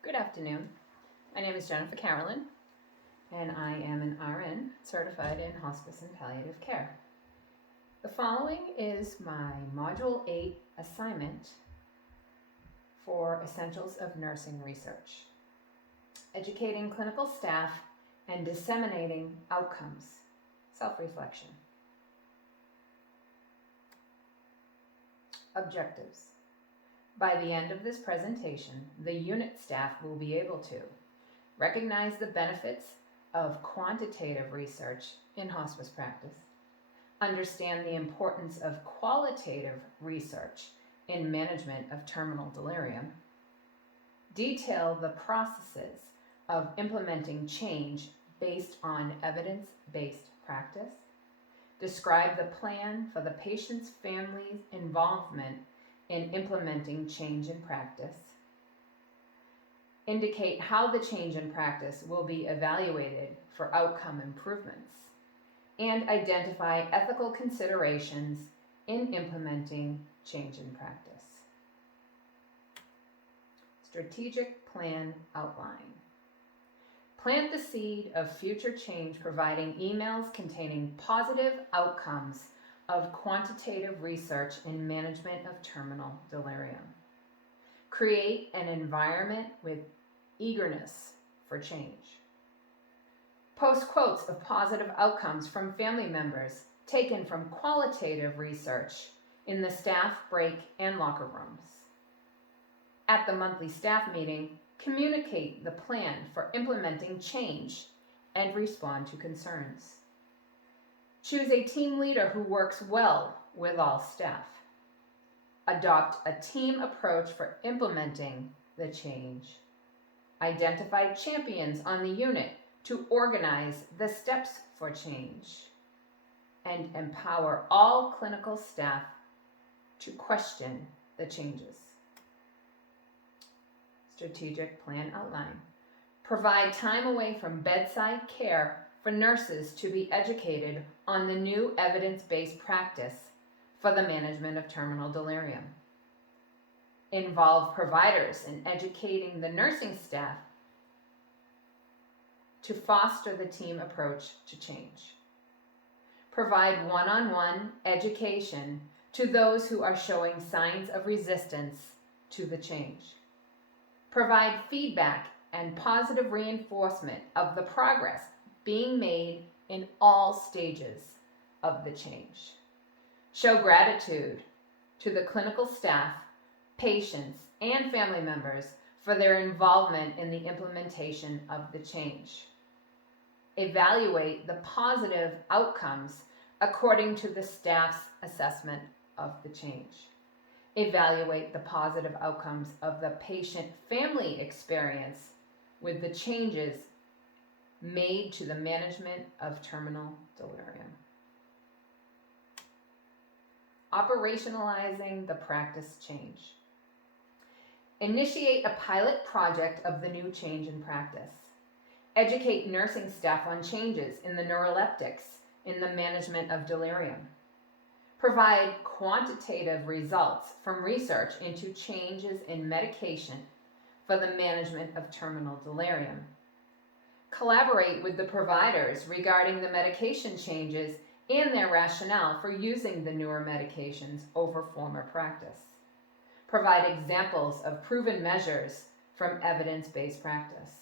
Good afternoon. My name is Jennifer Carolyn, and I am an RN certified in hospice and palliative care. The following is my Module 8 assignment for Essentials of Nursing Research, educating clinical staff and disseminating outcomes, self-reflection. Objectives. By the end of this presentation, the unit staff will be able to recognize the benefits of quantitative research in hospice practice, understand the importance of qualitative research in management of terminal delirium, detail the processes of implementing change based on evidence-based practice, describe the plan for the patient's family's involvement in implementing change in practice, indicate how the change in practice will be evaluated for outcome improvements, and identify ethical considerations in implementing change in practice. Strategic plan outline. Plant the seed of future change, providing emails containing positive outcomes of quantitative research in management of terminal delirium. Create an environment with eagerness for change. Post quotes of positive outcomes from family members taken from qualitative research in the staff break and locker rooms. At the monthly staff meeting, communicate the plan for implementing change and respond to concerns. Choose a team leader who works well with all staff. Adopt a team approach for implementing the change. Identify champions on the unit to organize the steps for change. And empower all clinical staff to question the changes. Strategic plan outline. Provide time away from bedside care for nurses to be educated on the new evidence-based practice for the management of terminal delirium. Involve providers in educating the nursing staff to foster the team approach to change. Provide one-on-one education to those who are showing signs of resistance to the change. Provide feedback and positive reinforcement of the progress being made in all stages of the change. Show gratitude to the clinical staff, patients, and family members for their involvement in the implementation of the change. Evaluate the positive outcomes according to the staff's assessment of the change. Evaluate the positive outcomes of the patient-family experience with the changes made to the management of terminal delirium. Operationalizing the practice change. Initiate a pilot project of the new change in practice. Educate nursing staff on changes in the neuroleptics in the management of delirium. Provide quantitative results from research into changes in medication for the management of terminal delirium. Collaborate with the providers regarding the medication changes and their rationale for using the newer medications over former practice. Provide examples of proven measures from evidence-based practice.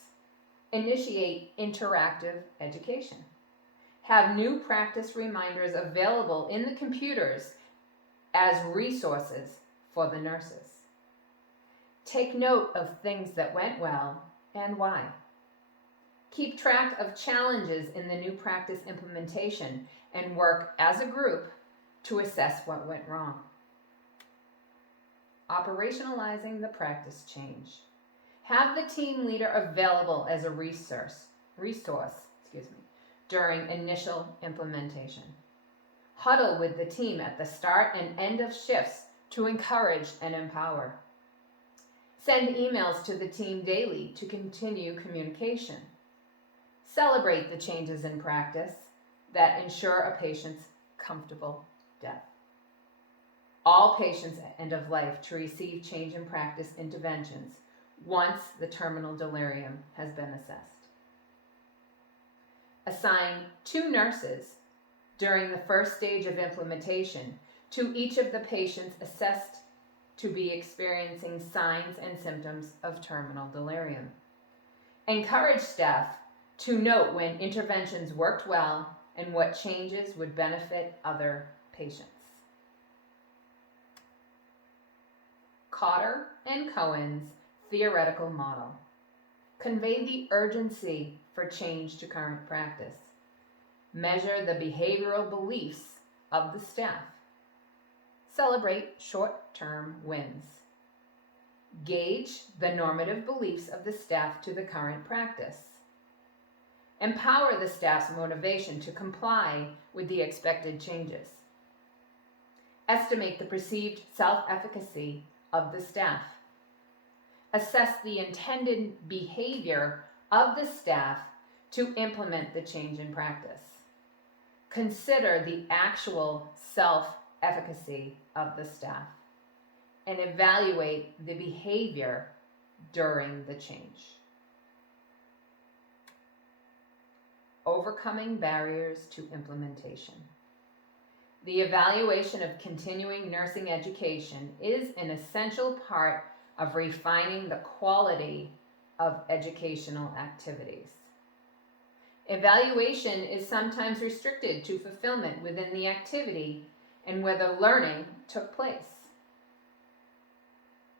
Initiate interactive education. Have new practice reminders available in the computers as resources for the nurses. Take note of things that went well and why. Keep track of challenges in the new practice implementation and work as a group to assess what went wrong. Operationalizing the practice change. Have the team leader available as a resource during initial implementation. Huddle with the team at the start and end of shifts to encourage and empower. Send emails to the team daily to continue communication. Celebrate the changes in practice that ensure a patient's comfortable death. All patients end of life to receive change in practice interventions once the terminal delirium has been assessed. Assign 2 nurses during the first stage of implementation to each of the patients assessed to be experiencing signs and symptoms of terminal delirium. Encourage staff to note when interventions worked well and what changes would benefit other patients. Cotter and Cohen's theoretical model. Convey the urgency for change to current practice. Measure the behavioral beliefs of the staff. Celebrate short-term wins. Gauge the normative beliefs of the staff to the current practice. Empower the staff's motivation to comply with the expected changes. Estimate the perceived self-efficacy of the staff. Assess the intended behavior of the staff to implement the change in practice. Consider the actual self-efficacy of the staff and evaluate the behavior during the change. Overcoming barriers to implementation. The evaluation of continuing nursing education is an essential part of refining the quality of educational activities. Evaluation is sometimes restricted to fulfillment within the activity and whether learning took place.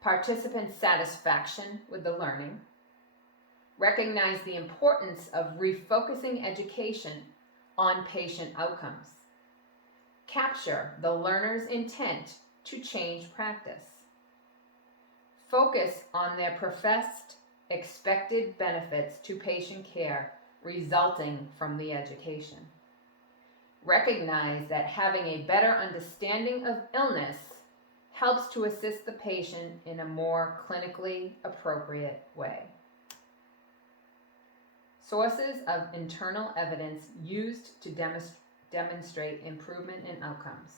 Participant satisfaction with the learning. Recognize the importance of refocusing education on patient outcomes. Capture the learner's intent to change practice. Focus on their professed expected benefits to patient care resulting from the education. Recognize that having a better understanding of illness helps to assist the patient in a more clinically appropriate way. Sources of internal evidence used to demonstrate improvement in outcomes.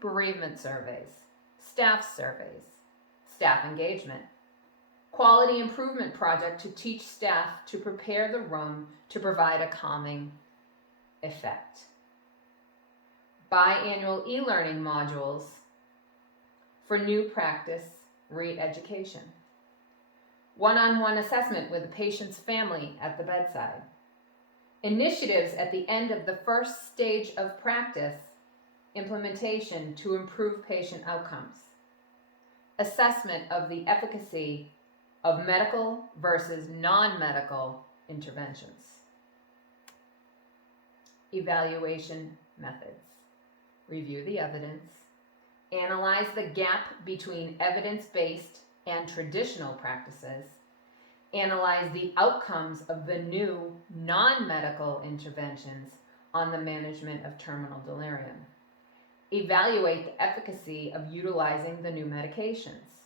Bereavement surveys, staff surveys, staff engagement, quality improvement project to teach staff to prepare the room to provide a calming effect. Biannual e-learning modules for new practice re-education. One-on-one assessment with the patient's family at the bedside. Initiatives at the end of the first stage of practice implementation to improve patient outcomes. Assessment of the efficacy of medical versus non-medical interventions. Evaluation methods. Review the evidence. Analyze the gap between evidence-based and traditional practices. Analyze the outcomes of the new non-medical interventions on the management of terminal delirium. Evaluate the efficacy of utilizing the new medications.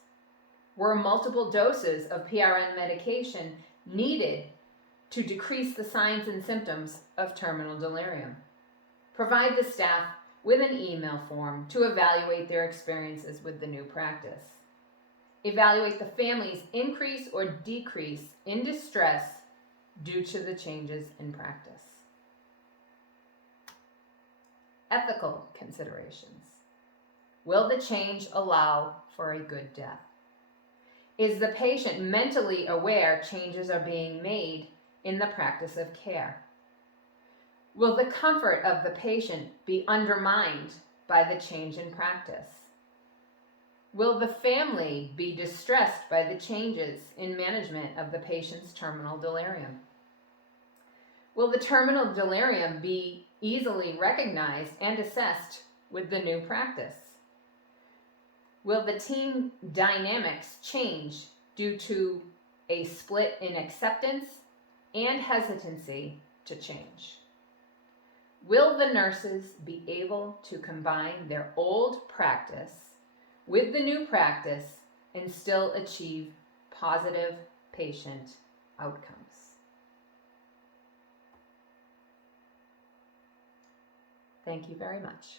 Were multiple doses of PRN medication needed to decrease the signs and symptoms of terminal delirium? Provide the staff with an email form to evaluate their experiences with the new practice. Evaluate the family's increase or decrease in distress due to the changes in practice. Ethical considerations. Will the change allow for a good death? Is the patient mentally aware changes are being made in the practice of care? Will the comfort of the patient be undermined by the change in practice? Will the family be distressed by the changes in management of the patient's terminal delirium? Will the terminal delirium be easily recognized and assessed with the new practice? Will the team dynamics change due to a split in acceptance and hesitancy to change? Will the nurses be able to combine their old practice with the new practice and still achieve positive patient outcomes? Thank you very much.